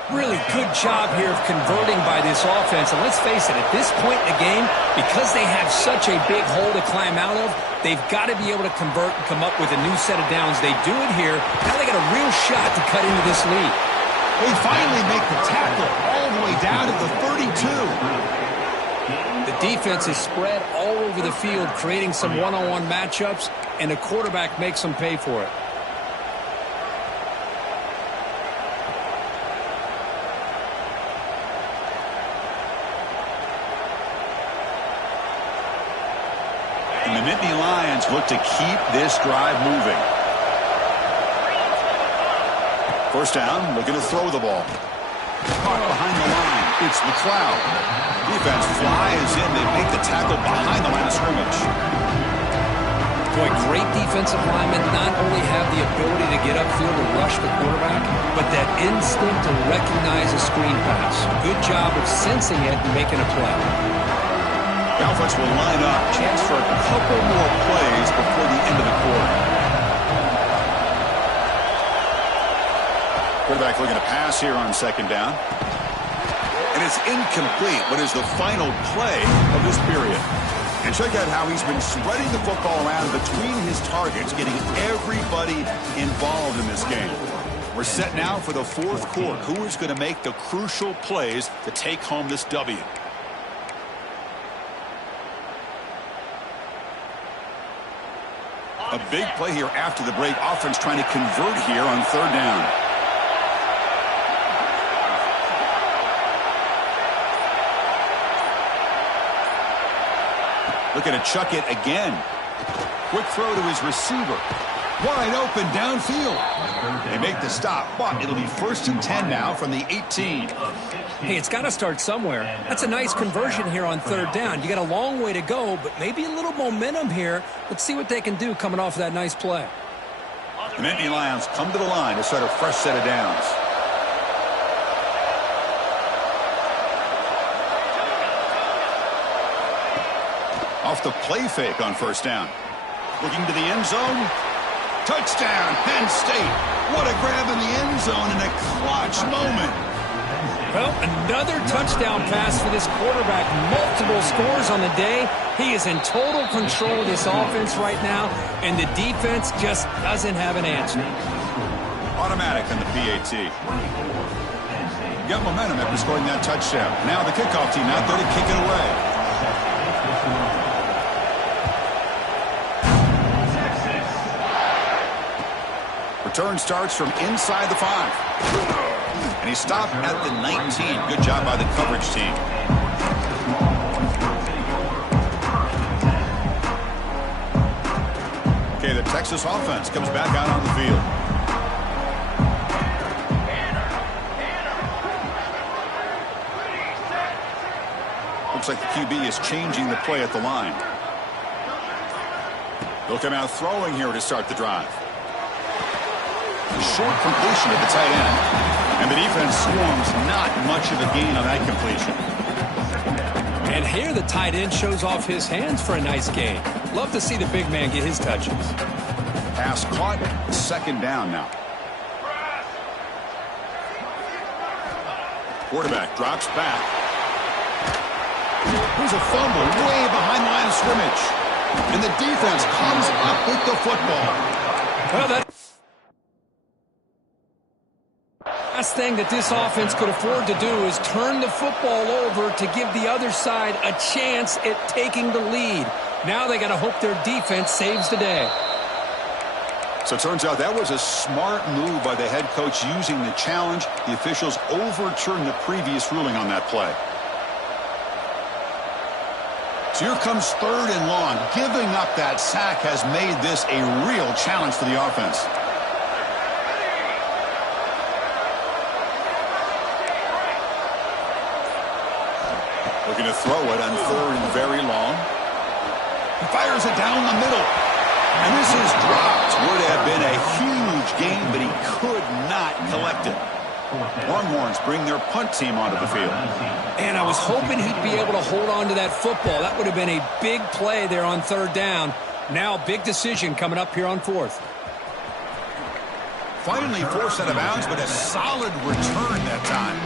Really good job here of converting by this offense. And let's face it, at this point in the game, because they have such a big hole to climb out of, they've got to be able to convert and come up with a new set of downs. They do it here. Now they got a real shot to cut into this lead. They finally make the tackle all the way down to the 32. The defense is spread all over the field, creating some one-on-one matchups, and the quarterback makes them pay for it. And the Nittany Lions look to keep this drive moving. 1st down, looking to throw the ball. Caught behind the line. It's McLeod. Defense flies in. They make the tackle behind the line of scrimmage. Boy, great defensive linemen not only have the ability to get upfield and rush the quarterback, but that instinct to recognize a screen pass. Good job of sensing it and making a play. The offense will line up. Chance for a couple more plays before the end of the quarter. Quarterback looking to pass here on 2nd down. And it's incomplete. What is the final play of this period? And check out how he's been spreading the football around between his targets, getting everybody involved in this game. We're set now for the 4th quarter. Who is going to make the crucial plays to take home this W? A big play here after the break. Offense trying to convert here on 3rd down. Looking to chuck it again. Quick throw to his receiver. Wide open downfield. They make the stop, but it'll be 1st and 10 now from the 18. Hey, it's got to start somewhere. That's a nice conversion here on 3rd down. You got a long way to go, but maybe a little momentum here. Let's see what they can do coming off that nice play. The Nittany Lions come to the line to start a fresh set of downs. Off the play fake on first down. Looking to the end zone. Touchdown, Penn State. What a grab in the end zone in a clutch moment. Well, another touchdown pass for this quarterback. Multiple scores on the day. He is in total control of this offense right now, and the defense just doesn't have an answer. Automatic on the PAT. Got momentum after scoring that touchdown. Now the kickoff team out there to kick it away. Return starts from inside the 5. And he stopped at the 19. Good job by the coverage team. Okay, the Texas offense comes back out on the field. Looks like the QB is changing the play at the line. They'll come out throwing here to start the drive. A short completion at the tight end. And the defense swarms not much of a gain on that completion. And here the tight end shows off his hands for a nice gain. Love to see the big man get his touches. Pass caught. Second down now. Quarterback drops back. There's a fumble way behind the line of scrimmage. And the defense comes up with the football. Well, that last thing that this offense could afford to do is turn the football over to give the other side a chance at taking the lead. Now they got to hope their defense saves the day. So it turns out that was a smart move by the head coach using the challenge. The officials overturned the previous ruling on that play. So here comes third and long. Giving up that sack has made this a real challenge for the offense. Looking to throw it on third and very long. He fires it down the middle. And this is dropped. Would have been a huge gain, but he could not collect it. Longhorns bring their punt team onto the field. And I was hoping he'd be able to hold on to that football. That would have been a big play there on third down. Now big decision coming up here on fourth. Finally forced out of bounds, but a solid return that time.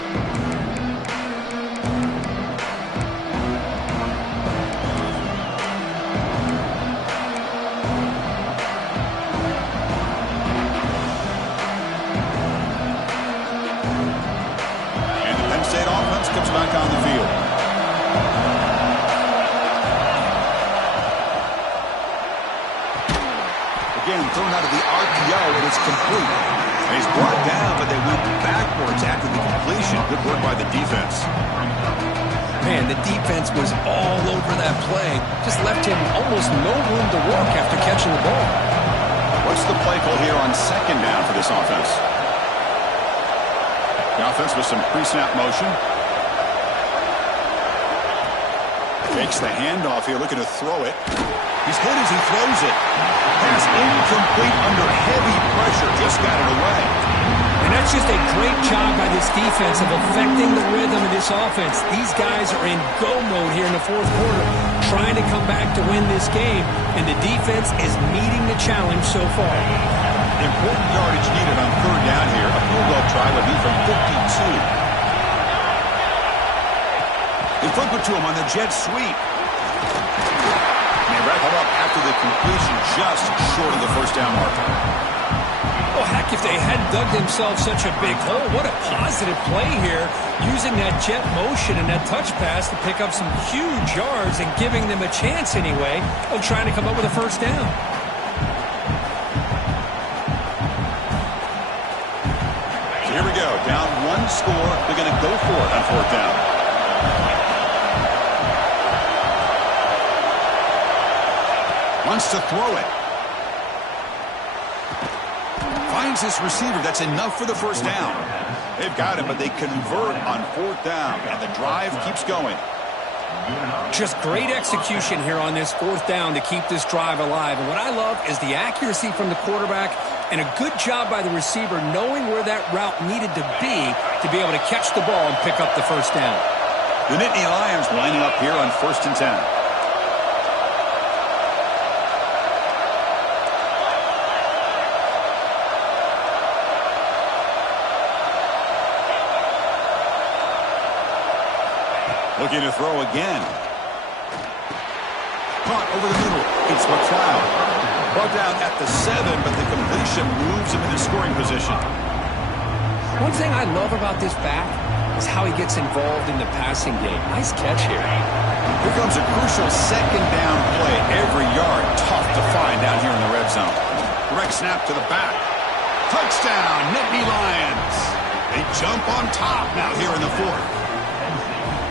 Comes back on the field. Again, thrown out of the RPO, and it's complete. And he's brought down, but they went backwards after the completion. Good work by the defense. Man, the defense was all over that play. Just left him almost no room to work after catching the ball. What's the play call here on second down for this offense? The offense with some pre-snap motion. Takes the handoff here, looking to throw it. He's hit as he throws it. Pass incomplete under heavy pressure. Just got it away. And that's just a great job by this defense of affecting the rhythm of this offense. These guys are in go mode here in the fourth quarter, trying to come back to win this game, and the defense is meeting the challenge so far. Important yardage needed on third down here. A field goal try would be from 52. They flip it to him on the jet sweep. And they wrap it up after the completion, just short of the first down mark. Well, heck, if they hadn't dug themselves such a big hole, what a positive play here, using that jet motion and that touch pass to pick up some huge yards and giving them a chance anyway of trying to come up with a first down. So here we go, down one score. They're going to go for it on fourth down. Wants to throw it. Finds this receiver. That's enough for the first down. They've got it, but they convert on fourth down, and the drive keeps going. Just great execution here on this fourth down to keep this drive alive. And what I love is the accuracy from the quarterback and a good job by the receiver knowing where that route needed to be able to catch the ball and pick up the first down. The Nittany Lions lining up here on 1st and 10. Looking to throw again. Caught over the middle. It's McLeod. Brought down at the 7, but the completion moves him into scoring position. One thing I love about this back is how he gets involved in the passing game. Nice catch here. Here comes a crucial second down play. Every yard tough to find down here in the red zone. Direct snap to the back. Touchdown, Nittany Lions. They jump on top now here in the 4th.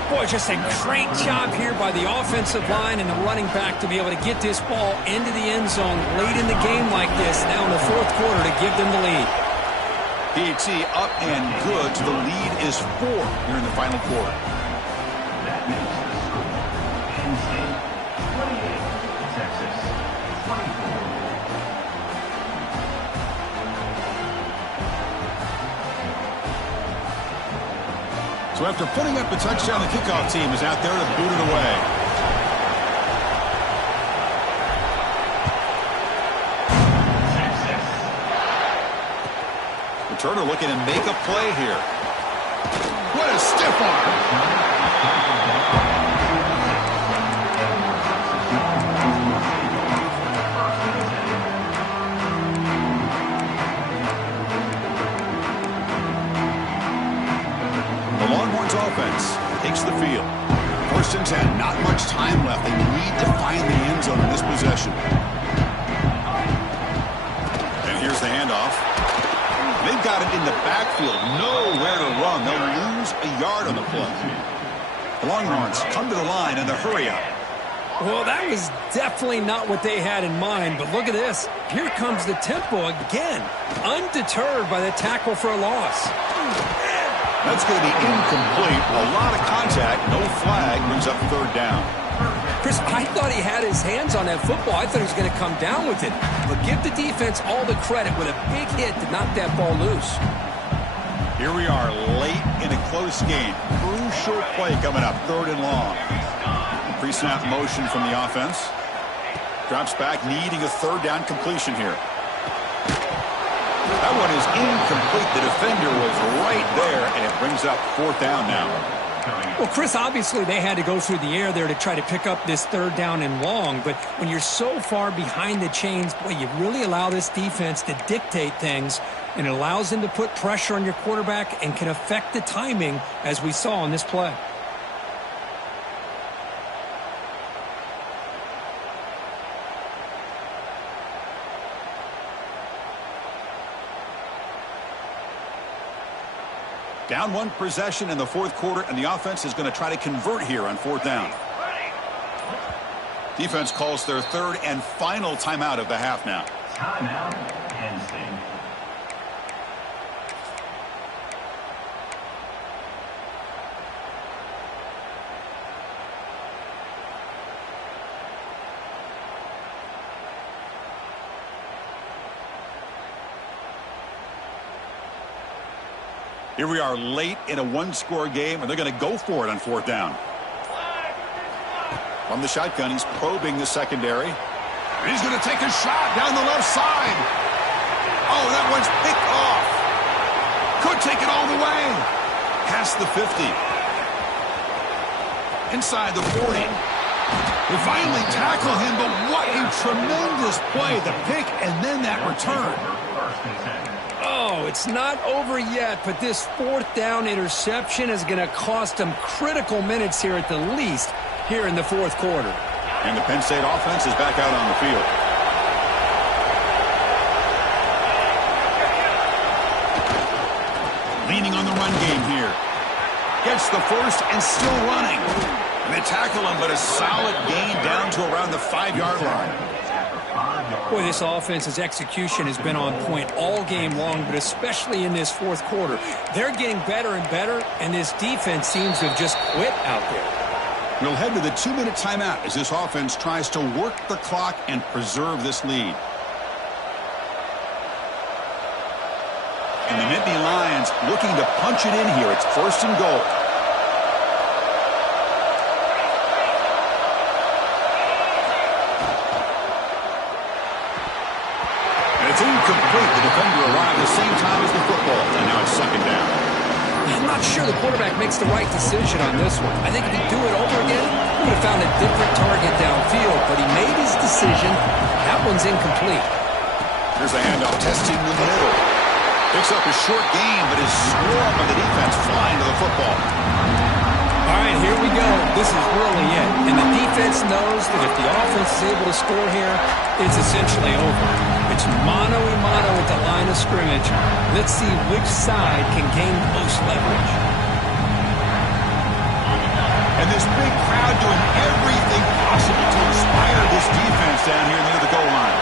Boy, just a great job here by the offensive line and the running back to be able to get this ball into the end zone late in the game like this, now in the 4th quarter, to give them the lead. PAT up and good, so the lead is 4 here in the final quarter. So after putting up a touchdown, the kickoff team is out there to boot it away. Returner looking to make a play here. What a stiff arm! Offense takes the field. First and 10, not much time left. They need to find the end zone in this possession. And here's the handoff. They've got it in the backfield. Nowhere to run. They'll lose a yard on the play. The Longhorns come to the line in the hurry up. Well, that was definitely not what they had in mind, but look at this. Here comes the tempo again, undeterred by the tackle for a loss. That's going to be incomplete. A lot of contact. No flag. Brings up 3rd down. Chris, I thought he had his hands on that football. I thought he was going to come down with it. But give the defense all the credit with a big hit to knock that ball loose. Here we are late in a close game. Crucial play coming up. 3rd and long. Pre-snap motion from the offense. Drops back, needing a 3rd down completion here. That one is incomplete. The defender was right there, and it brings up 4th down now. Well, Chris, obviously they had to go through the air there to try to pick up this 3rd down and long, but when you're so far behind the chains, boy, you really allow this defense to dictate things, and it allows them to put pressure on your quarterback and can affect the timing, as we saw on this play. Down 1 possession in the 4th quarter, and the offense is going to try to convert here on 4th down. Defense calls their 3rd and final timeout of the half now. Timeout, Penn State. Here we are late in a 1-score game, and they're going to go for it on 4th down. From the shotgun, he's probing the secondary. He's going to take a shot down the left side. Oh, that one's picked off. Could take it all the way. Past the 50. Inside the 40. They finally tackle him, but what a tremendous play. The pick and then that return. Oh, it's not over yet, but this 4th down interception is going to cost them critical minutes here at the least here in the 4th quarter. And the Penn State offense is back out on the field. Leaning on the run game here. Gets the first and still running. And they tackle him, but a solid gain down to around the 5-yard line. Boy, this offense's execution has been on point all game long, but especially in this 4th quarter. They're getting better and better, and this defense seems to have just quit out there. We'll head to the 2-minute timeout as this offense tries to work the clock and preserve this lead. And the Nittany Lions looking to punch it in here. It's 1st and goal. It's incomplete. The defender arrived the same time as the football, and now it's 2nd down. I'm not sure the quarterback makes the right decision on this one. I think if he'd do it over again, he would have found a different target downfield, but he made his decision. That one's incomplete. Here's a handoff, testing the middle. Picks up a short gain, but is swarmed by the defense flying to the football. All right, here we go. This is really it. And the defense knows that if the offense is able to score here, it's essentially over. It's mano-a-mano at the line of scrimmage. Let's see which side can gain the most leverage. And this big crowd doing everything possible to inspire this defense down here near the goal line.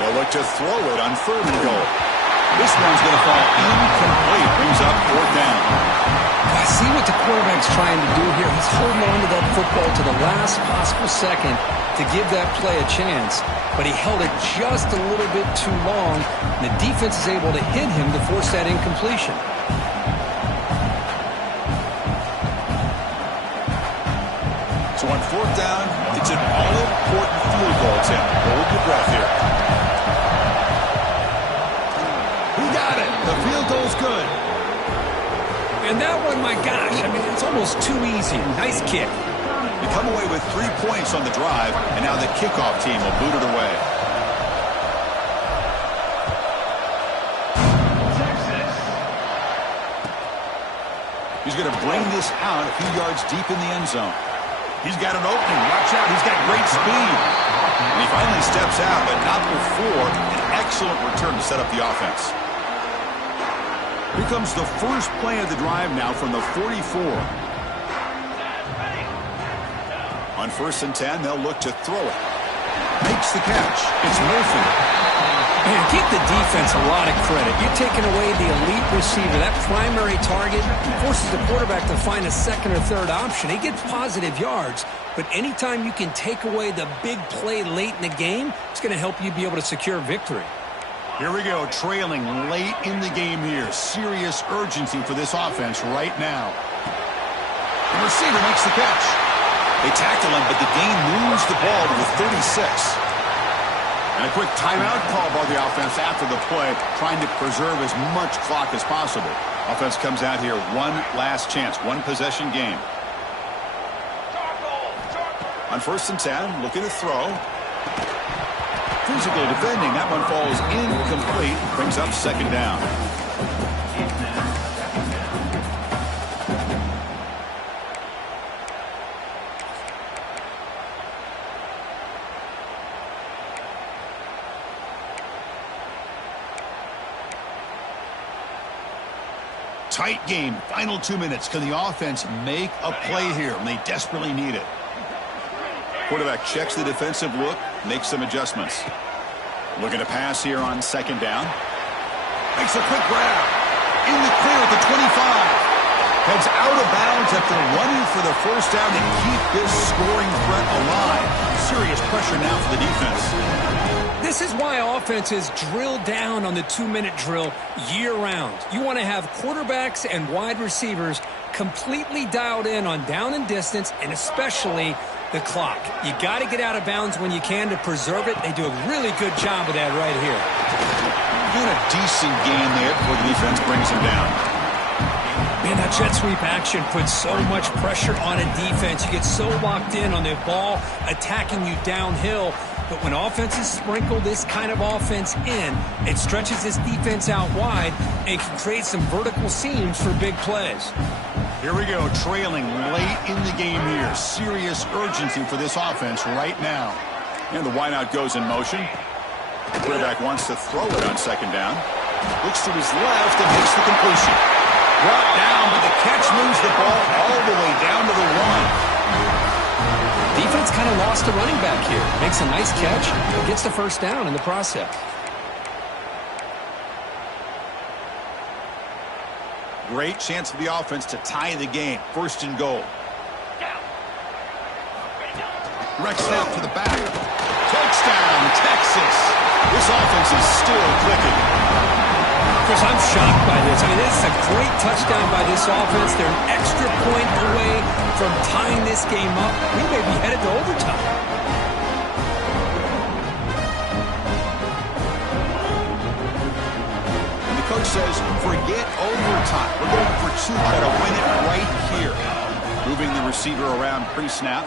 They'll look to throw it on 3rd and goal. This one's going to fall incomplete. Brings up 4th down. I see what the quarterback's trying to do here. He's holding on to that football to the last possible second to give that play a chance. But he held it just a little bit too long. And the defense is able to hit him to force that incompletion. So on 4th down, it's an all-important field goal attempt. Hold your breath here. He got it. The field goal's good. And that one, my gosh, I mean, it's almost too easy. Nice kick. You come away with 3 points on the drive, and now the kickoff team will boot it away. He's going to bring this out a few yards deep in the end zone. He's got an opening. Watch out. He's got great speed. And he finally steps out, but not before an excellent return to set up the offense. Here comes the first play of the drive now from the 44. On 1st and 10, they'll look to throw it. Makes the catch. It's Murphy. Man, give the defense a lot of credit. You're taking away the elite receiver, that primary target, forces the quarterback to find a 2nd or 3rd option. He gets positive yards, but anytime you can take away the big play late in the game, it's going to help you be able to secure victory. Here we go, trailing late in the game here. Serious urgency for this offense right now. The receiver makes the catch. They tackle him, but the gain moves the ball to the 36. And a quick timeout call by the offense after the play, trying to preserve as much clock as possible. Offense comes out here, one last chance, one possession game. On 1st and 10, looking to throw. Physical defending, that one falls incomplete, brings up 2nd down. Tight game, final 2 minutes. Can the offense make a play here? And they desperately need it. Quarterback checks the defensive look, makes some adjustments. Looking to pass here on 2nd down. Makes a quick grab. In the clear at the 25. Heads out of bounds after running for the 1st down to keep this scoring threat alive. Serious pressure now for the defense. This is why offenses drill down on the 2-minute drill year-round. You want to have quarterbacks and wide receivers completely dialed in on down and distance, and especially the clock. You got to get out of bounds when you can to preserve it. They do a really good job of that right here. Doing a decent game there before the defense brings him down. Man, that jet sweep action puts so much pressure on a defense. You get so locked in on the ball attacking you downhill. But when offenses sprinkle this kind of offense in, it stretches this defense out wide and can create some vertical seams for big plays. Here we go, trailing late in the game here. Serious urgency for this offense right now. And the wideout goes in motion. The quarterback wants to throw it on 2nd down. Looks to his left and makes the completion. Brought down, but the catch moves the ball all the way down to the 1. Defense kind of lost the running back here. Makes a nice catch, but gets the 1st down in the process. Great chance for the offense to tie the game. 1st and goal. Rex snap to the back. Touchdown, Texas. This offense is still clicking. Chris, I'm shocked by this. I mean, this is a great touchdown by this offense. They're an extra point away from tying this game up. We may be headed to overtime. And the coach says, forget overtime. We're going for two. Got to win it right here. Moving the receiver around pre-snap.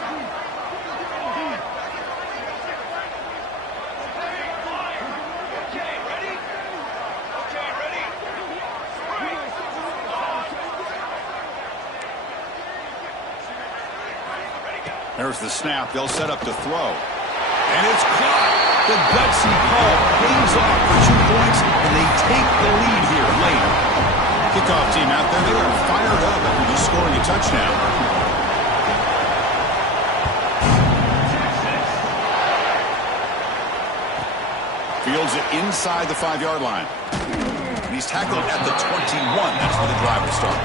There's the snap. They'll set up to throw. And it's caught. The gutsy call pays off for 2 points, and they take the lead here late. Kickoff team out there. They are fired up after just scoring a touchdown. Fields it inside the 5-yard line. And he's tackled at the 21. That's where the drive will start.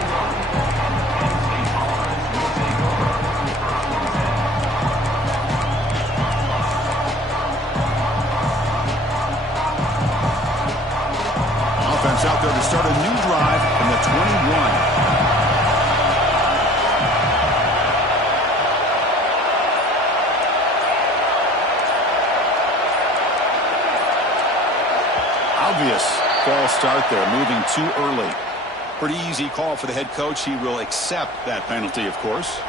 Offense out there to start a new drive from the 21. Obvious false start there, moving too early. Pretty easy call for the head coach. He will accept that penalty, of course.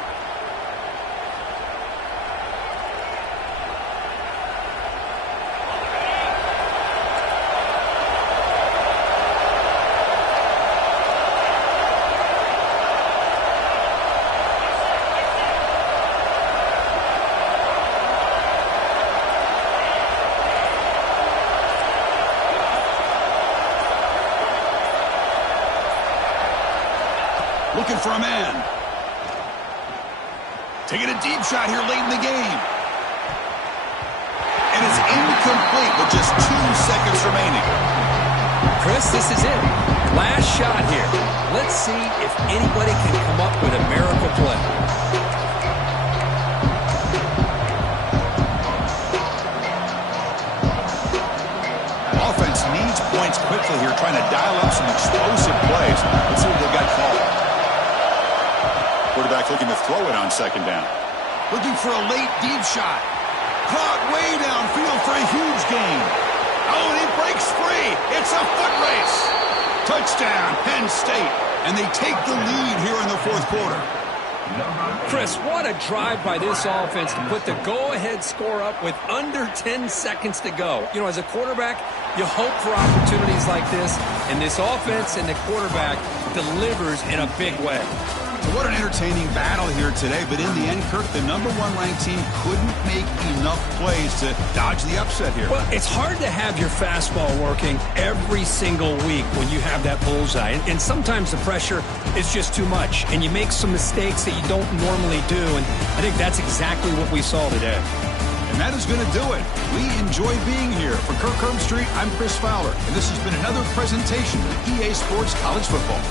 Looking for a man. Taking a deep shot here late in the game. And it's incomplete with just 2 seconds remaining. Chris, this is it. Last shot here. Let's see if anybody can come up with a miracle play. Offense needs points quickly here, trying to dial up some explosive plays. Let's see what they've got called. Quarterback looking to throw it on 2nd down. Looking for a late deep shot. Caught way downfield for a huge gain. Oh, and he breaks free. It's a foot race. Touchdown, Penn State. And they take the lead here in the 4th quarter. Chris, what a drive by this offense to put the go-ahead score up with under 10 seconds to go. You know, as a quarterback, you hope for opportunities like this, and this offense and the quarterback delivers in a big way. So what an entertaining battle here today, but in the end, Kirk, the number 1 ranked team couldn't make enough plays to dodge the upset here. Well, it's hard to have your fastball working every single week when you have that bullseye, and sometimes the pressure is just too much, and you make some mistakes that you don't normally do, and I think that's exactly what we saw today. And that is going to do it. We enjoy being here. For Kirk Herbstreit, I'm Chris Fowler, and this has been another presentation of EA Sports College Football.